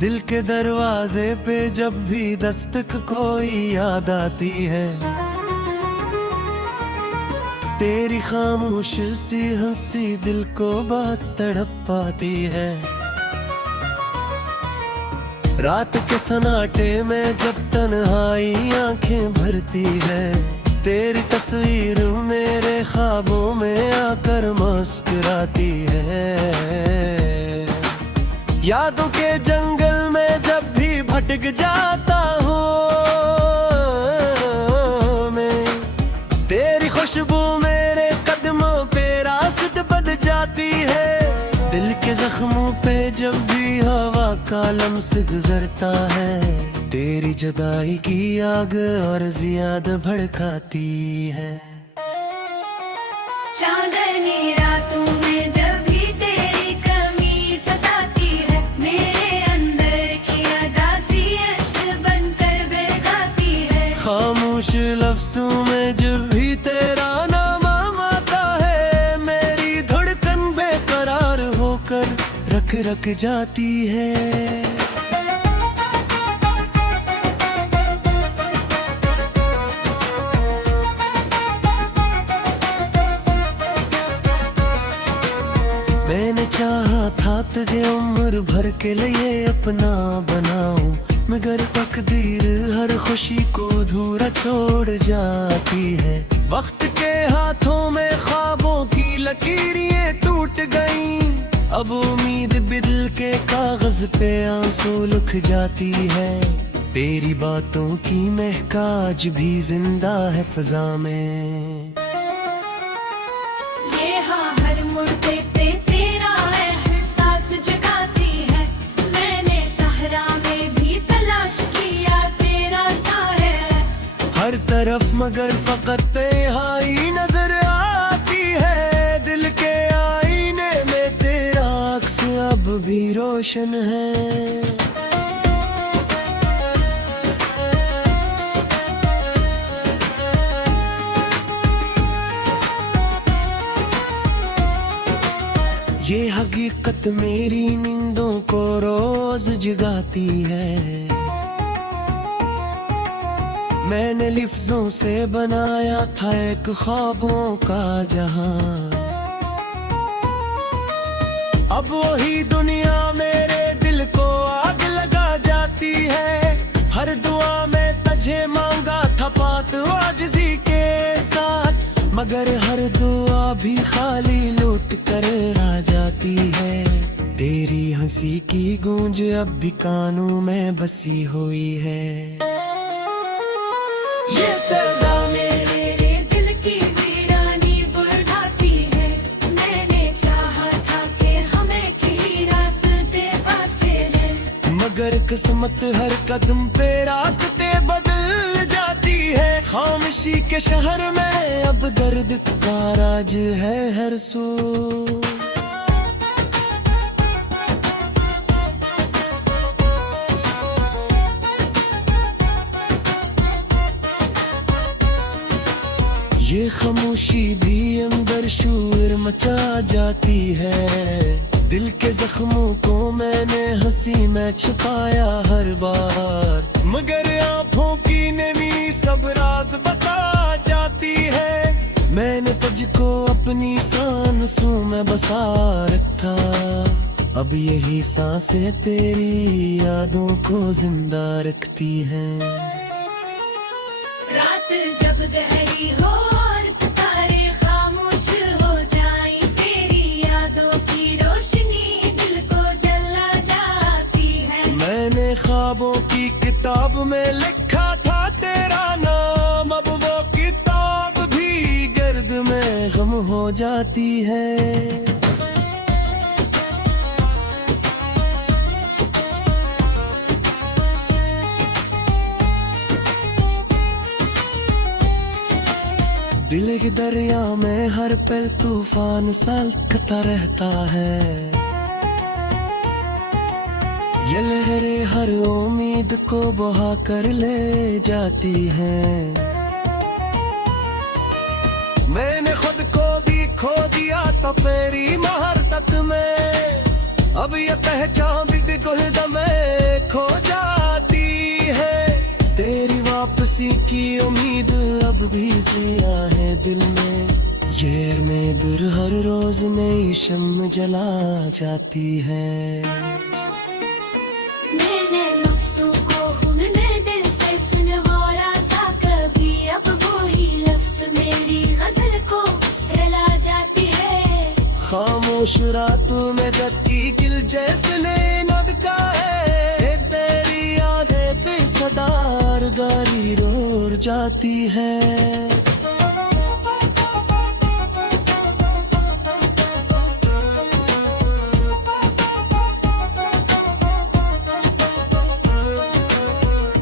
दिल के दरवाजे पे जब भी दस्तक कोई याद आती है, तेरी खामोश सी हंसी दिल को बात तड़प पाती है। रात के सन्नाटे में जब तन्हाई आंखें भरती है, तेरी तस्वीर मेरे ख्वाबों में आकर मुस्कुराती है। यादों के जंगल में जब भी भटक जाता हूँ मैं, तेरी खुशबू मेरे कदमों पे रास्ते बद जाती है। दिल के जख्मों पे जब भी हवा का लम्स गुजरता है, तेरी जुदाई की आग और ज्यादा भड़काती है। चांदनी रातों में जब भी तेरी कमी सताती है, मेरे अंदर की अदासी अश्क बनकर बहकाती है। खामोश लफ्जों में जब भी तेरा नाम आता है, मेरी धड़कन बेकरार होकर रख रख जाती है। मैंने चाहा था तुझे उम्र भर के लिए अपना बनाऊं, मगर तकदीर हर खुशी को अधूरा छोड़ जाती है। वक्त के हाथों में ख्वाबों की लकीरें टूट गईं, अब उम्मीद बिल के कागज पे आंसू लिख जाती है। तेरी बातों की महक आज भी जिंदा है फिजा में। ये हाँ हर मुड़ते पे तेरा एहसास जगाती है, मैंने सहरा में भी तलाश किया तेरा साया। हर तरफ मगर फकत तेहाई नजर आती है, दिल के आईने में तेरा अक्स अब भी रोशन है। ये हकीकत मेरी नींदों को रोज जगाती है। मैंने लिफ्जों से बनाया था एक ख्वाबों का जहां, अब वही दुनिया मेरे दिल को आग लगा जाती है। हर दुआ में तुझे मांगा था पात आजिज़ी के साथ, मगर हर दुआ भी खाली लौट कर आ जाती है। तेरी हंसी की गूंज अब भी कानों में बसी हुई है। ये सदा मेरे दिल की वीरानी बुढ़ाती है, मैंने चाहा था कि हमें की रास्ते बाँचे हैं, मगर किस्मत हर कदम पे रास्ते बदल जाती है। खामोशी के शहर में अब दर्द का राज है हर सू। ये खामोशी भी अंदर शोर मचा जाती है। दिल के जख्मों को मैंने हंसी में छुपाया हर बार, मगर आँखों की नमी सब राज बता जाती है। मैंने तुझको अपनी सांसों में बसा रखा, अब यही सांसें तेरी यादों को जिंदा रखती हैं। रात जब गहरी हो और सितारे खामोश हो जाएं, तेरी यादों की रोशनी दिल को जला जाती है। मैंने ख्वाबों की किताब में लिखा था तेरा नाम, अब वो किताब भी गर्द में गम हो जाती है। दिल के दरिया में हर पल तूफान सलकता रहता है। ये लहरें हर उम्मीद को बहा कर ले जाती हैं। मैंने खुद को भी खो दिया तो तेरी महारत में, अब ये पहचान भी गुलदमे की उम्मीद अब भी जिया है दिल में। ये में दूर हर रोज नई शम्म जला जाती है। मैंने लफ्ज़ों को अपने दिल से सुनवारा था कभी, अब वही लफ्ज़ मेरी गजल को रुला जाती है। खामोश रातों में रखी किल जैसे लगता है, तेरी यादें पे सदार गारी रोर जाती है।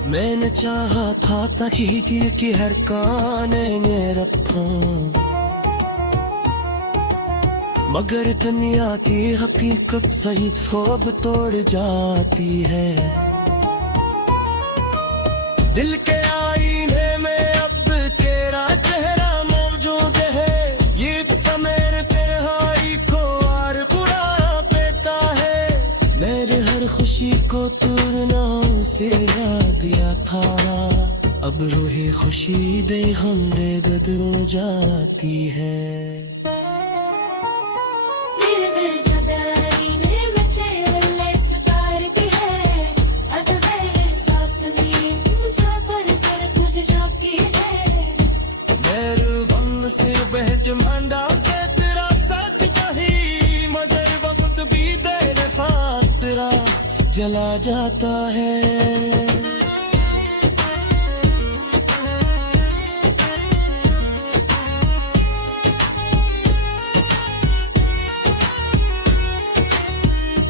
मैंने चाहा था तकदीर की हर काने में रखा, मगर दुनिया की हकीकत सही ख्वाब तोड़ जाती है। दिल के आईने में अब तेरा चेहरा मौजूद है, ये समय तेहाई को आर बुरा पेता है। मेरे हर खुशी को तोड़ना से दिया था, अब रूही खुशी दे हम दे बदल जाती है। सिर बहज मंडा के तेरा साथ कहीं, मगर वक्त भी तेरे फातरा जला जाता है।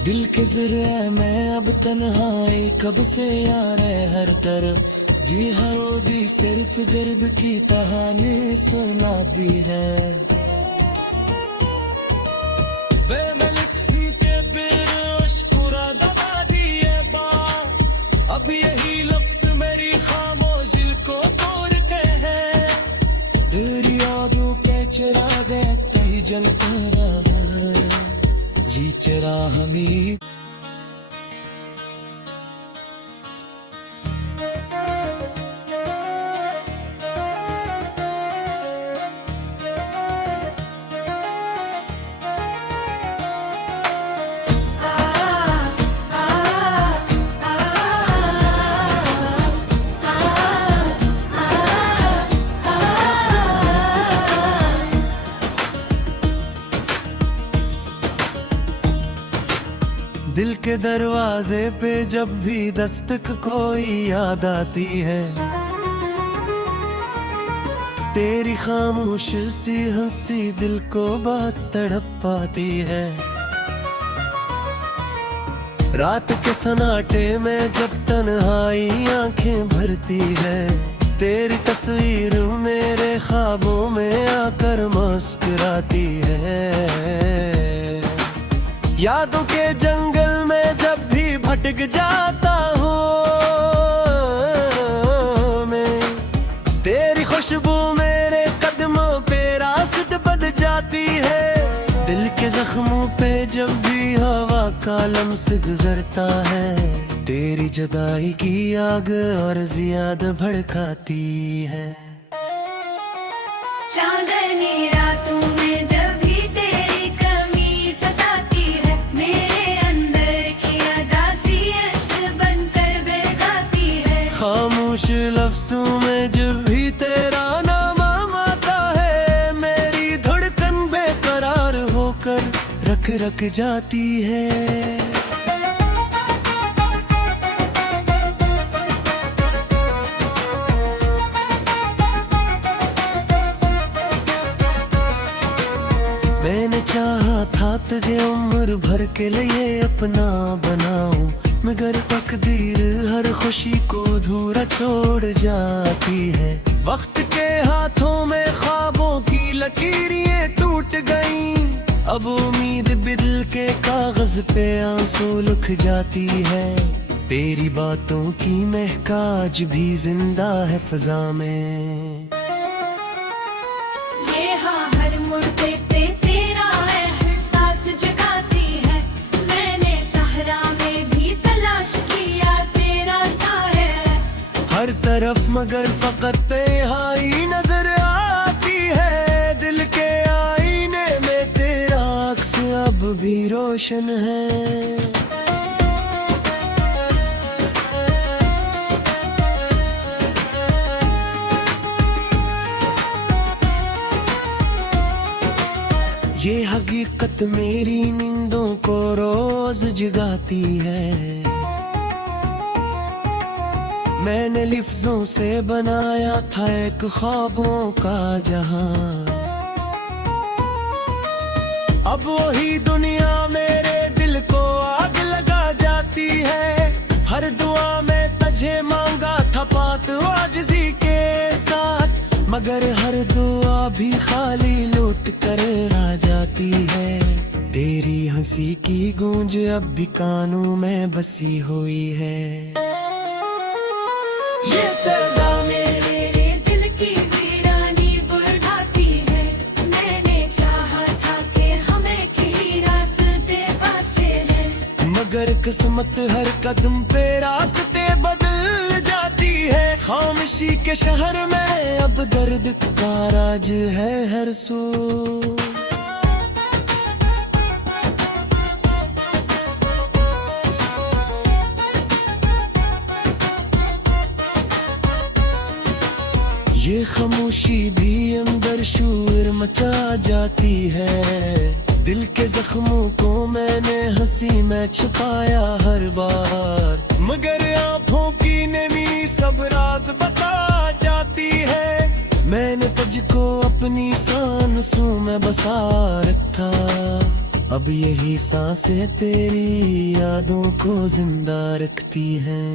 दिल के जरिए मैं अब तन्हाई कब से यार है हर तरफ, जी हाँ दी सिर्फ गर्ब की कहानी सुना दी है। वे मलिक सी के बेरुश्कुरा दबा दिए बा, अब यही लफ्ज मेरी खामोशी को तोड़ते हैं। तेरी यादों के चिराग कहीं जलता रहा, ये चिराग हमें दिल के दरवाजे पे जब भी दस्तक कोई याद आती है, तेरी खामोश सी हंसी दिल को बात तड़प पाती है। रात के सन्नाटे में जब तन्हाई आंखें भरती है, तेरी तस्वीर मेरे ख्वाबों में आकर मुस्कुराती है। यादों के जंगल में जब भी भटक जाता हूँ मैं, तेरी खुशबू मेरे कदमों पे रास्ते बदल जाती है। दिल के जख्मों पे जब भी हवा का लम्स गुजरता है, तेरी जुदाई की आग और ज्यादा भड़काती है। चांदनी रातों में जब भी तेरी कमी सताती है, मेरे अंदर की अदासी अश्क बनकर बहती है। खामोश लफ्जों में जब भी तेरा नाम आता है, मेरी धड़कन बेकरार होकर रख रख जाती है। मैंने चाहा था तुझे उम्र भर के लिए अपना बनाऊं, मगर तकदीर हर खुशी को अधूरा छोड़ जाती है। वक्त के हाथों में ख्वाबों की लकीरें टूट गईं, अब उम्मीद बिल के कागज पे आंसू लिख जाती है। तेरी बातों की महकाज भी जिंदा है फिजा में। ये हाँ हर मुर्दे पे तेरा एहसास जगाती है, मैंने सहरा में भी तलाश किया तेरा साया। हर तरफ मगर फकत तन्हाई नजर आती है। दिल के आईने में तेरा अक्स अब भी रोशन है। ये हकीकत मेरी नींदों को रोज जगाती है। मैंने लफ्जों से बनाया था एक ख्वाबों का जहां, अब वही दुनिया मेरे दिल को आग लगा जाती है। हर दुआ में तुझे मांगा था पाक आजिज़ी के साथ, मगर हर दुआ भी खाली लौट कर आ जाती है। तेरी हंसी की गूंज अब भी कानों में बसी हुई है। ये सदा मेरे दिल की वीरानी बुढ़ाती है। मैंने चाहा था कि हमें कहीं रास्ते बाचे हैं, मगर किस्मत हर कदम पे रास्ते बदल जाती है। खामोशी के शहर में अब दर्द का राज है हर सू। ये खामोशी भी अंदर शोर मचा जाती है। दिल के जख्मों को मैंने हंसी में छुपाया हर बार, मगर आँखों की नमी सब राज बता जाती है। मैंने तुझको अपनी सांसों में बसा रखा, अब यही सांसें तेरी यादों को जिंदा रखती हैं।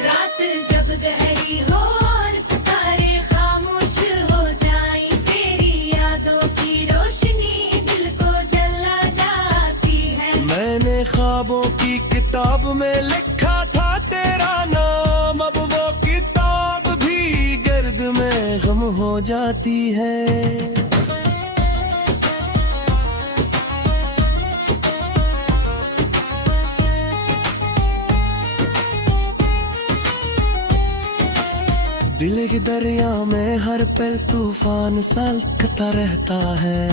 रात जब गहरी हो और सितारे खामोश हो जाएं, तेरी यादों की रोशनी दिल को जला जाती है। मैंने ख्वाबों की किताब में लिखा था तेरा नाम, अब वो किताब भी गर्द में गम हो जाती है। दिल के दरिया में हर पल तूफान सलकता रहता है।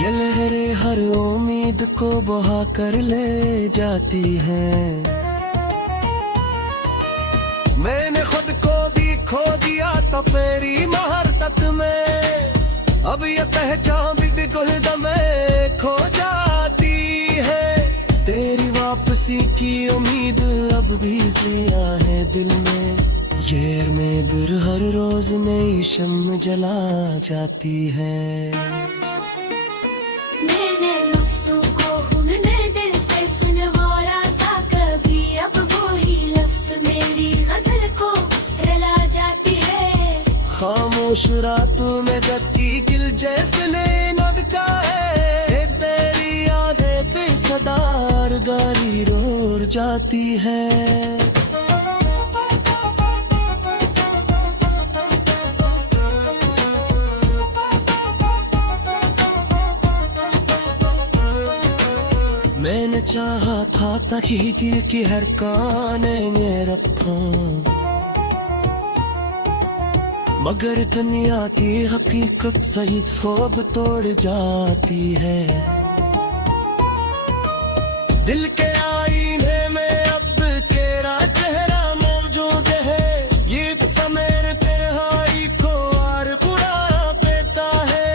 ये लहरें हर उम्मीद को बहा कर ले जाती हैं। मैंने खुद को भी खो दिया था तेरी मोहब्बत में, अब ये पहचान भी गुलदम में खो जाती है। तेरी वापसी की उम्मीद अब भी जिया है दिल में, ये में दूर हर रोज नई शम्म जला जाती है। मैंने लफ्ज़ों को अपने दिल से सुनवारा था कभी, अब वही लफ्ज़ मेरी गजल को रुला जाती है। खामोश रातों में जबकि दिल जैसे नबका है, तेरी यादें पे सदार गारी रोर जाती है। मैंने चाहा था ताकि दिल की हर काने में रखूं, मगर दुनिया की हकीकत सही ख्वाब तोड़ जाती है। दिल के आईने में अब तेरा चेहरा मौजूद है, ये समय तन्हाई को और बुरा देता है।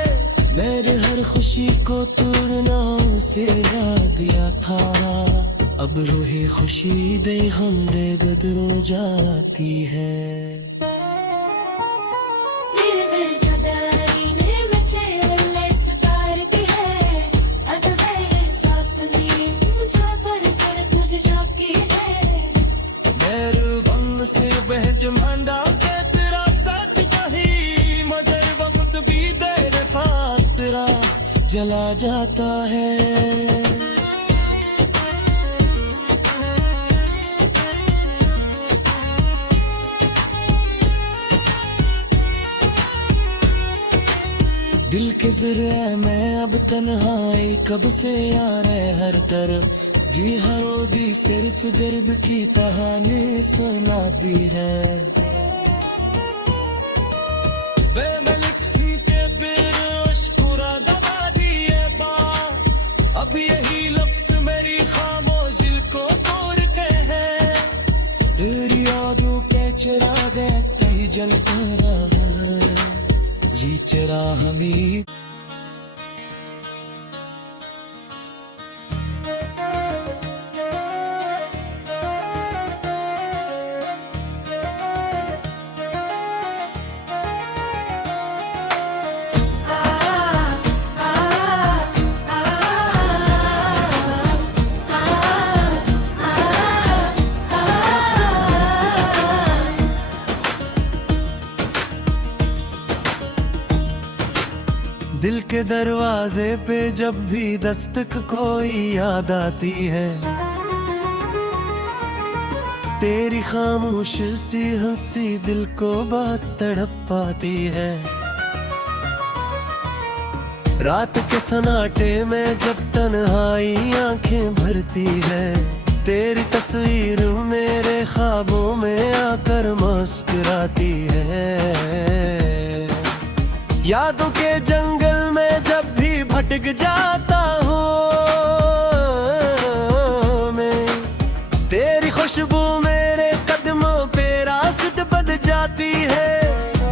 मेरे हर खुशी को तोड़ना से आ गया था, अब रूही खुशी दे हम दे गदर जाती है। से बहज मंडा के तेरा साथ कहीं, मगर वक्त भी देर फातरा जला जाता है। दिल के जरिए मैं अब तन्हाई कब से आ रहे हर तरफ, जी हाँ दी सिर्फ गर्भ की कहानी सुना दी है वे मलिक सी के बेरोशकुरा दबा दिए बा अब यही लफ्ज मेरी खामोश दिल को तोड़ते हैं तेरी यादों के चिराग कहीं जलता रहा ये चिराग हमें दिल के दरवाजे पे जब भी दस्तक कोई याद आती है तेरी खामोश सी हंसी दिल को बहुत तड़प पाती है रात के सन्नाटे में जब तन्हाई आंखें भरती है तेरी तस्वीर मेरे ख्वाबों में आकर मुस्कुराती है यादों के जंगल में जब भी भटक जाता हूँ मैं तेरी खुशबू मेरे कदमों पे रास्त बद जाती है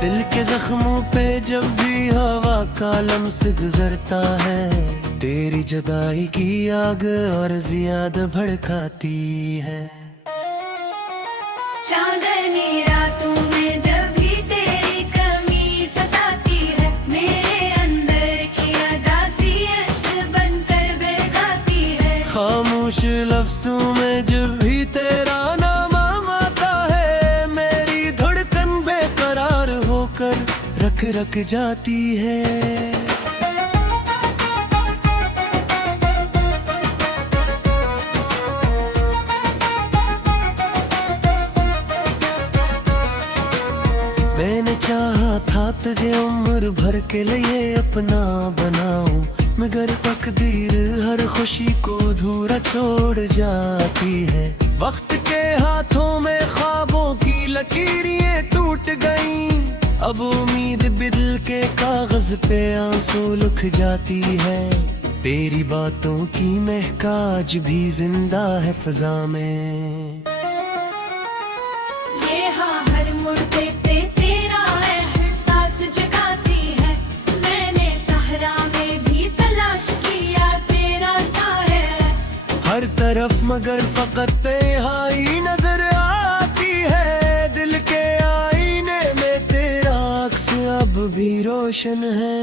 दिल के जख्मों पे जब भी हवा का लम्स गुजरता है तेरी जुदाई की आग और ज्यादा भड़काती है चांदनी रातों में जब भी तेरी कमी सताती है मेरे अंदर की अदासी अश्क बनकर बहती है खामोश लफ्जों में जब भी तेरा नाम आता है मेरी धड़कन बेकरार होकर रख रख जाती है मैंने चाहा था तुझे उम्र भर के लिए अपना बनाऊं मगर तकदीर हर खुशी को अधूरा छोड़ जाती है वक्त के हाथों में ख्वाबों की लकीरें टूट गईं अब उम्मीद बिल के कागज पे आंसू लिख जाती है तेरी बातों की महकाज भी जिंदा है फिजा में ये हाँ हर मुर्दे पे तेरा एहसास जगाती है मैंने सहरा में भी तलाश किया तेरा साया हर तरफ मगर फकत तेहाई नजर आती है दिल के आईने में तेरा अक्स अब भी रोशन है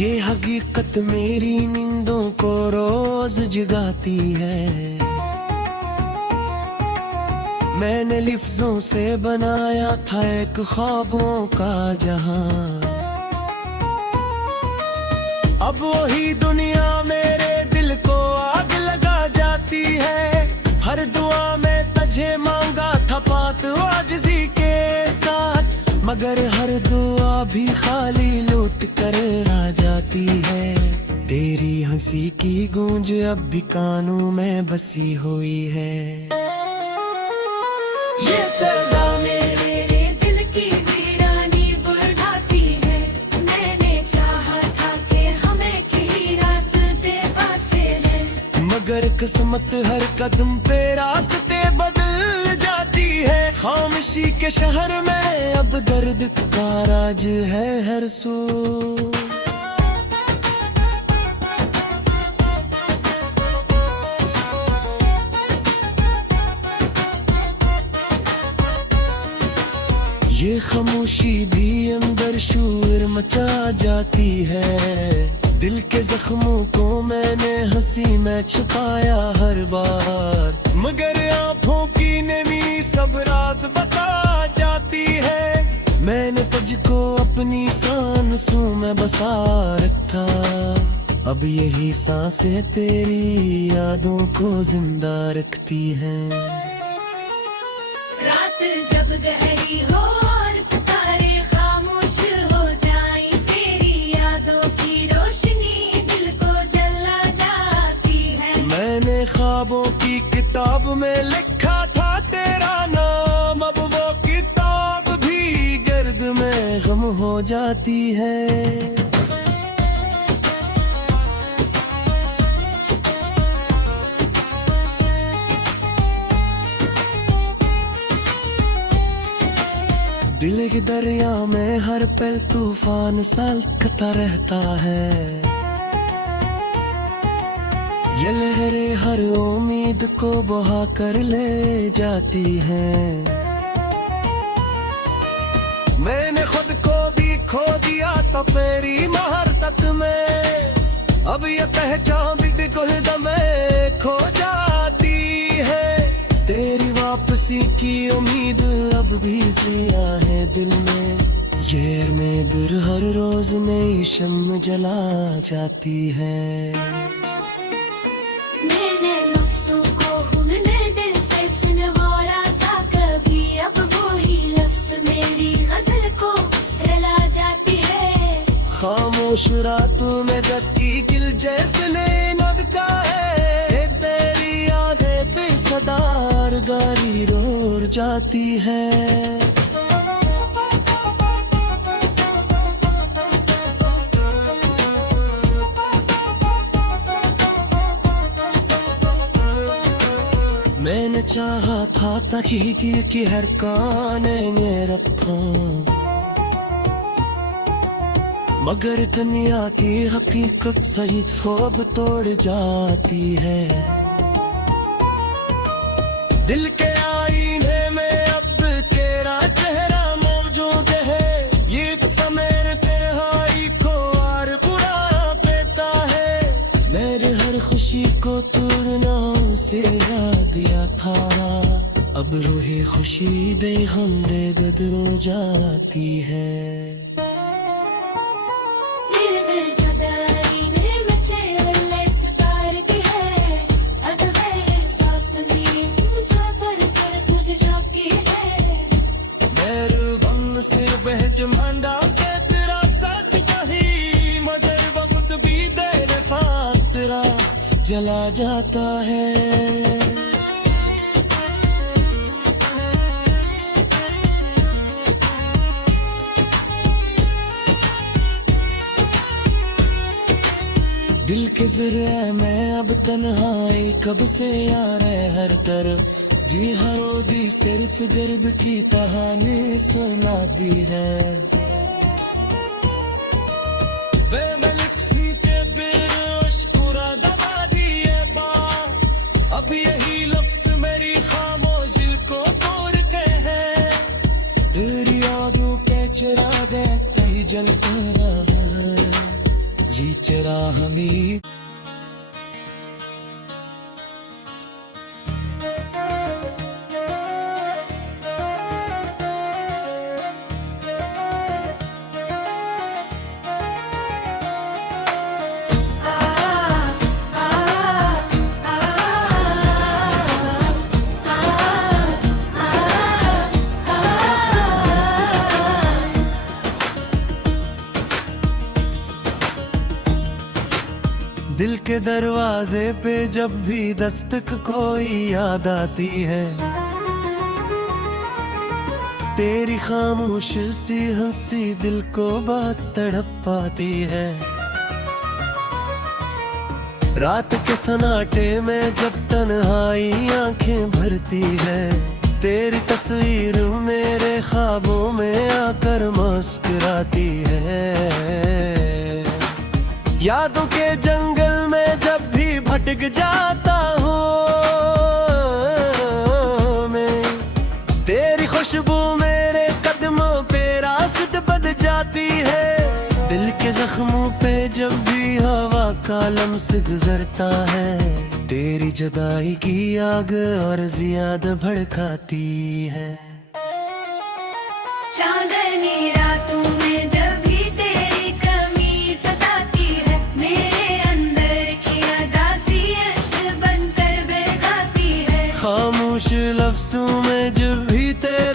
ये हकीकत मेरी नींदों को रोज जगाती है मैंने लिफ्जों से बनाया था एक ख्वाबों का जहां अब वही दुनिया मेरे दिल को आग लगा जाती है हर दुआ में तुझे मांगा था पात आजिज़ी के साथ मगर हर दुआ भी खाली लौट कर आ जाती है तेरी हंसी की गूंज अब भी कानों में बसी हुई है ये सदा मेरे दिल की वीरानी बुढ़ाती है मैंने चाहा था कि हमें की रास्ते बाँचे हैं मगर किस्मत हर कदम पे रास्ते बदल जाती है खामोशी के शहर में अब दर्द का राज है हर सू ये खामोशी भी अंदर शोर मचा जाती है दिल के जख्मों को मैंने हंसी में छुपाया हर बार मगर आंखों की नमी सब राज बता जाती है मैंने तुझको अपनी सांसों में बसा रखा अब यही सांसें तेरी यादों को जिंदा रखती हैं। रात जब गहरी हो और सितारे खामोश हो जाएं, तेरी यादों की रोशनी दिल को जला जाती है। मैंने ख्वाबों की किताब में लिखा था तेरा नाम, अब वो किताब भी गर्द में गम हो जाती है। दिल के दरिया में हर पल तूफान सलखता रहता है, ये लहरें हर उम्मीद को बहा कर ले जाती हैं। मैंने खुद को भी खो दिया तो तेरी मोहब्बत में, अब ये पहचान भी गुलदम में खो जाती है। तेरी वापसी की उम्मीद अब भी जिया है दिल में, ये में दूर हर रोज नई शम्म जला जाती है। मैंने लफ्ज़ों को अपने दिल से सुनवारा था कभी, अब वो ही लफ्ज़ मेरी गज़ल को रुला जाती है। खामोश रातों में गति गिल जैसे लगता है, तेरी यादें बेसदार गारी रोर जाती है। मैंने चाहा था तहकीर की हर काने में रखूं, मगर दुनिया की हकीकत सही ख्वाब तोड़ जाती है। दिल के आईने में अब तेरा चेहरा मौजूद है, ये समय तेहाई को आर बुरा पेता है। मेरे हर खुशी को तोड़ना से दिया था, अब रूही खुशी बेगम बेगद हो जाती है। सिर बेजमांडा के तेरा साथ कहीं, मगर वक्त भी देर फातरा जला जाता है। दिल के जरिए मैं अब तन्हाई कब से यार है हर तरफ, जी हरोदी सिर्फ गर्ब की कहानी सुना दी है। वे मलिक सी के बेशकुरा दबा दिए बा, अब यही लफ्ज मेरी खामोश दिल को तोड़ते हैं। तेरी यादों के चिराग कहीं जलता रहा, ये चिराग हमें दिल के दरवाजे पे जब भी दस्तक कोई याद आती है, तेरी खामोश सी हंसी दिल को बात तड़प पाती है। रात के सन्नाटे में जब तन्हाई आंखें भरती है, तेरी तस्वीर मेरे ख्वाबों में आकर मुस्कुराती है। यादों के जंगल में जब भी भटक जाता हूँ मैं, तेरी खुशबू मेरे कदमों पे रास्ते बद जाती है। दिल के जख्मों पे जब भी हवा का लम्स गुजरता है, तेरी जुदाई की आग और ज्यादा भड़काती है। चांदनी रातों में जब भी तेरी कमी सताती है, मेरे अंदर की अदासी अश्क बनकर बहकाती है। खामोश लफ्जों में जब भी तेरे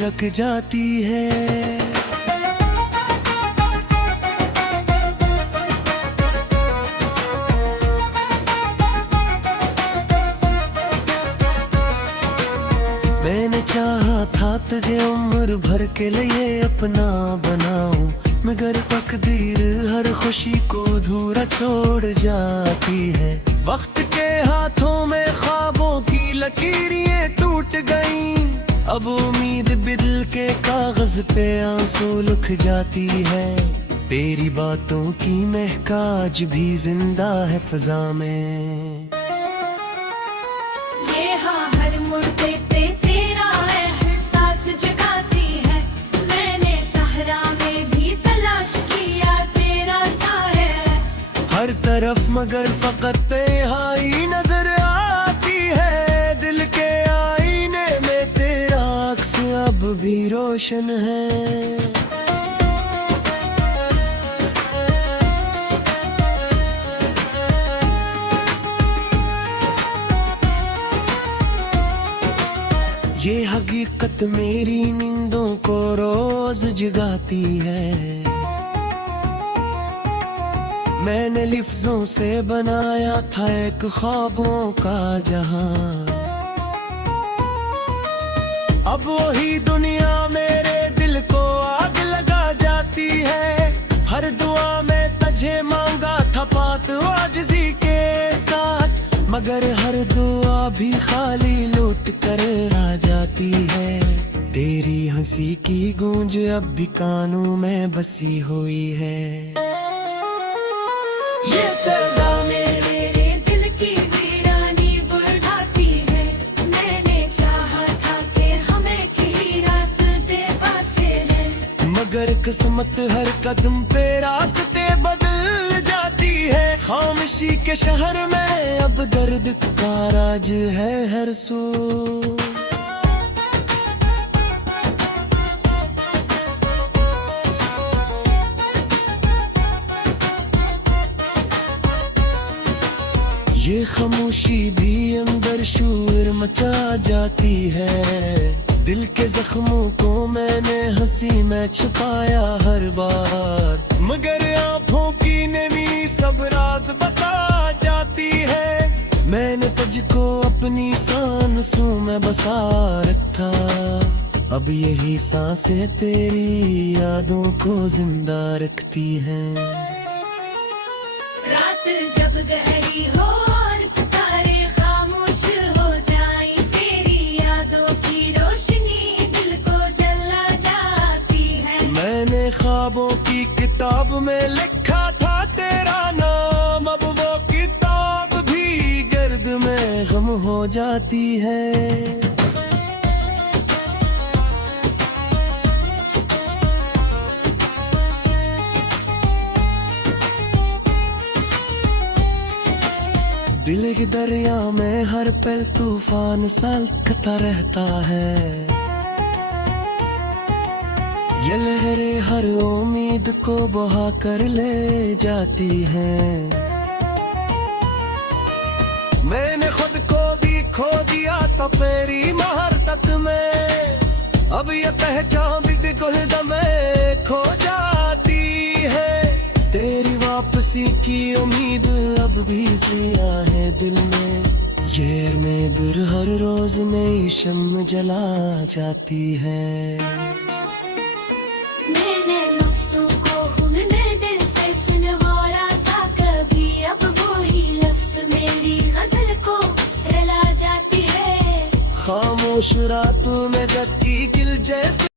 थिरक जाती है। मैंने चाहा था तुझे उम्र भर के लिए अपना बनाऊं, मगर तकदीर हर खुशी को अधूरा छोड़ जाती है। वक्त के हाथों में ख्वाबों की लकीरें टूट गईं, अब उम्मीद बिल के कागज पे आंसू लिख जाती है। तेरी बातों की महक आज भी जिंदा है फिजा में। ये हाँ हर मुर्दे पे तेरा एहसास जगाती है। मैंने सहरा में भी तलाश किया तेरा साया, हर तरफ मगर फकत तेहाई नजर आती है। दिल के आईने में तेरा अक्स अब भी रोशन है। ये हकीकत मेरी नींदों को रोज जगाती है। मैंने लिफ्जों से बनाया था एक ख्वाबों का जहां, अब वही दुनिया मेरे दिल को आग लगा जाती है। हर दुआ में तुझे मांगा था पात आजिज़ी के साथ, मगर हर दुआ भी खाली लौट कर आ जाती है। तेरी हंसी की गूंज अब भी कानों में बसी हुई है। ये सदा मेरे दिल की वीरानी बढ़ाती है। मैंने चाहा था कि हमें कहीं रास्ते बाँचे हैं, मगर किस्मत हर कदम पे रास्ते बदल जाती है। खामोशी के शहर में अब दर्द का राज है हर सू। ये खामोशी भी अंदर शूर मचा जाती है। दिल के जख्मों को मैंने हंसी में छुपाया हर बार, मगर आँखों की नमी सब राज बता जाती है। मैंने तुझको अपनी सांसों में बसा रखा, अब यही सांसें तेरी यादों को जिंदा रखती हैं। रात जब गहरी हो और सितारे खामोश हो जाएं, तेरी यादों की रोशनी दिल को जला जाती है। मैंने ख्वाबों की किताब में लिखा था तेरा नाम, अब वो किताब भी गर्द में गम हो जाती है। दिल के दरिया में हर पल तूफान सलखता रहता है। ये लहरें हर उम्मीद को बहा कर ले जाती हैं। मैंने खुद को भी खो दिया था तेरी महारत में, अब ये पहचान भी गुलदम में खो जाती है। तेरी वापसी की उम्मीद अब भी जिया है दिल में, ये में दूर हर रोज नई शम्म जला जाती है। मैंने लफ्ज़ों को अपने दिल से सुनवारा था कभी, अब वही लफ्ज़ मेरी गजल को रुला जाती है। खामोश रातों में जगती गिल जैसे